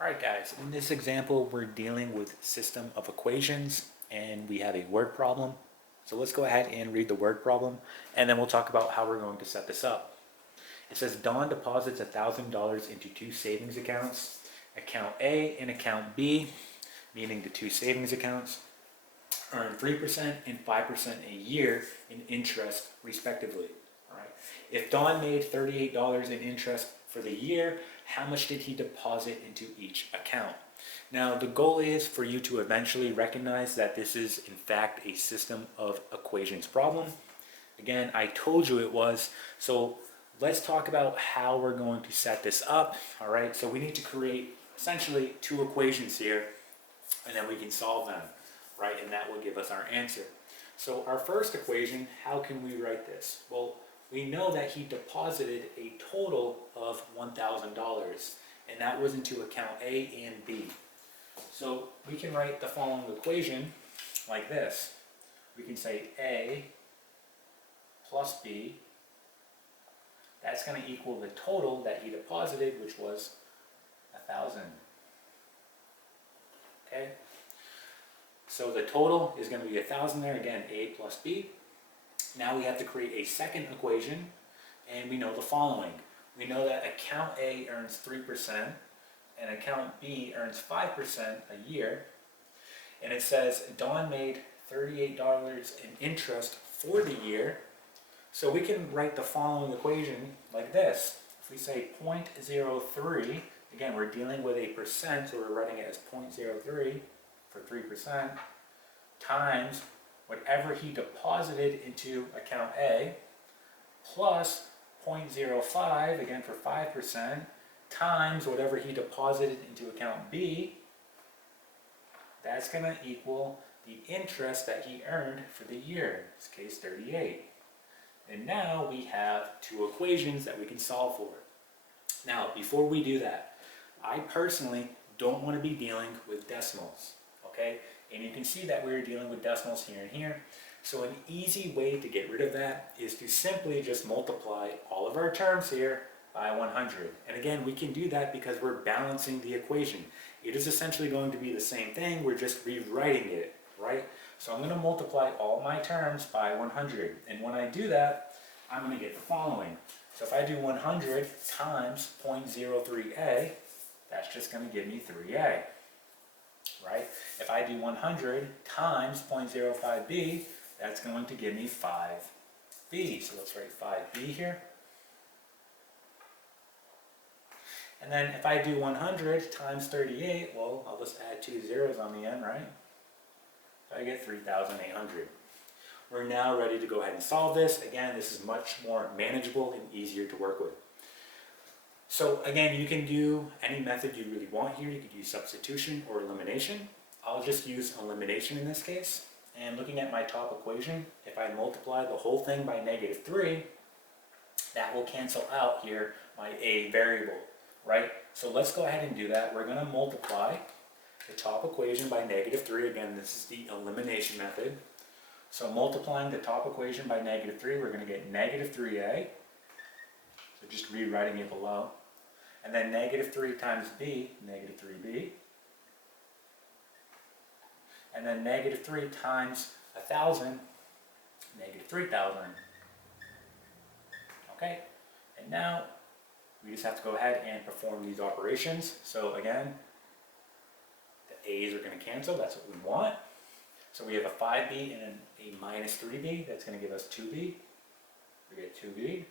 Alright guys, in this example we're dealing with system of equations and we have a word problem. So let's go ahead and read the word problem and then we'll talk about how we're going to set this up. It says Don deposits $1,000 into two savings accounts, account A and account B, meaning the two savings accounts, earn 3% and 5% a year in interest respectively. Alright. If Don made $38 in interest for the year, how much did he deposit into each account? Now the goal is for you to eventually recognize that this is in fact a system of equations problem. Again, I told you it was, so let's talk about how we're going to set this up. All right, so we need to create essentially two equations here and then we can solve them, right? And that will give us our answer. So our first equation, how can we write this? Well, we know that he deposited a total of $1,000 and that was into account A and B. So we can write the following equation like this. We can say A plus B, that's going to equal the total that he deposited, which was 1,000. Okay? So the total is going to be 1,000 there, again, A plus B. Now we have to create a second equation, and we know the following. We know that account A earns 3%, and account B earns 5% a year. And it says Don made $38 in interest for the year. So we can write the following equation like this. If we say 0.03, again, we're dealing with a percent, so we're writing it as 0.03 for 3%, times whatever he deposited into account A, plus 0.05, again for 5%, times whatever he deposited into account B. That's going to equal the interest that he earned for the year, in this case 38. And now we have two equations that we can solve for. Now, before we do that, I personally don't want to be dealing with decimals, okay? And you can see that we're dealing with decimals here and here. So an easy way to get rid of that is to simply just multiply all of our terms here by 100. And again, we can do that because we're balancing the equation. It is essentially going to be the same thing, we're just rewriting it, right? So I'm going to multiply all my terms by 100. And when I do that, I'm going to get the following. So if I do 100 times 0.03a, that's just going to give me 3a, right? If I do 100 times 0.05b, that's going to give me 5b. So let's write 5b here. And then if I do 100 times 38, well, I'll just add two zeros on the end, right? So I get 3,800. We're now ready to go ahead and solve this. Again, this is much more manageable and easier to work with. So again, you can do any method you really want here. You could use substitution or elimination. I'll just use elimination in this case. And looking at my top equation, if I multiply the whole thing by -3, that will cancel out here my a variable, right? So let's go ahead and do that. We're going to multiply the top equation by -3. Again, this is the elimination method. So multiplying the top equation by -3, we're going to get -3a. So just rewriting it below. And then -3 times b, -3b. And then -3 times 1,000, -3,000. Okay, and now we just have to go ahead and perform these operations. So again, the a's are going to cancel, that's what we want. So we have a 5b and a -3b, that's going to give us 2b. We get 2b.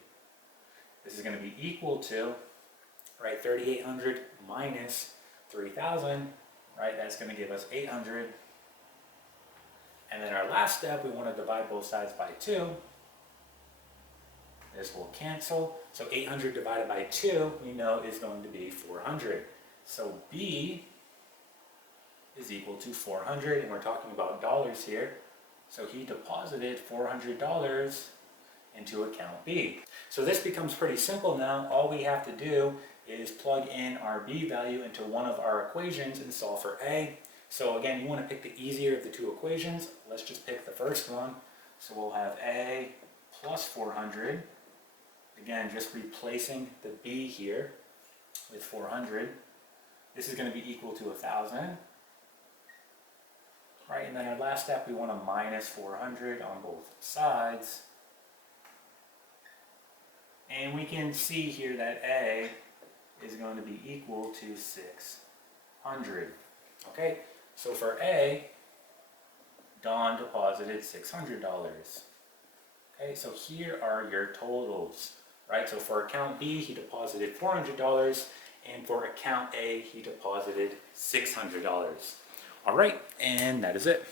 This is going to be equal to, right, 3,800 minus 3,000, right, that's going to give us 800. And then our last step, we want to divide both sides by 2. This will cancel. So 800 divided by 2, we know is going to be 400. So B is equal to 400, and we're talking about dollars here. So he deposited $400 into account B. So this becomes pretty simple now. All we have to do is plug in our B value into one of our equations and solve for A. So again, you want to pick the easier of the two equations. Let's just pick the first one. So we'll have A plus 400. Again, just replacing the B here with 400. This is going to be equal to 1,000. Right, and then our last step, we want to minus 400 on both sides. And we can see here that A is going to be equal to 600. Okay, so for A, Don deposited $600. Okay, so here are your totals, right? So for account B, he deposited $400, and for account A, he deposited $600. All right, and that is it.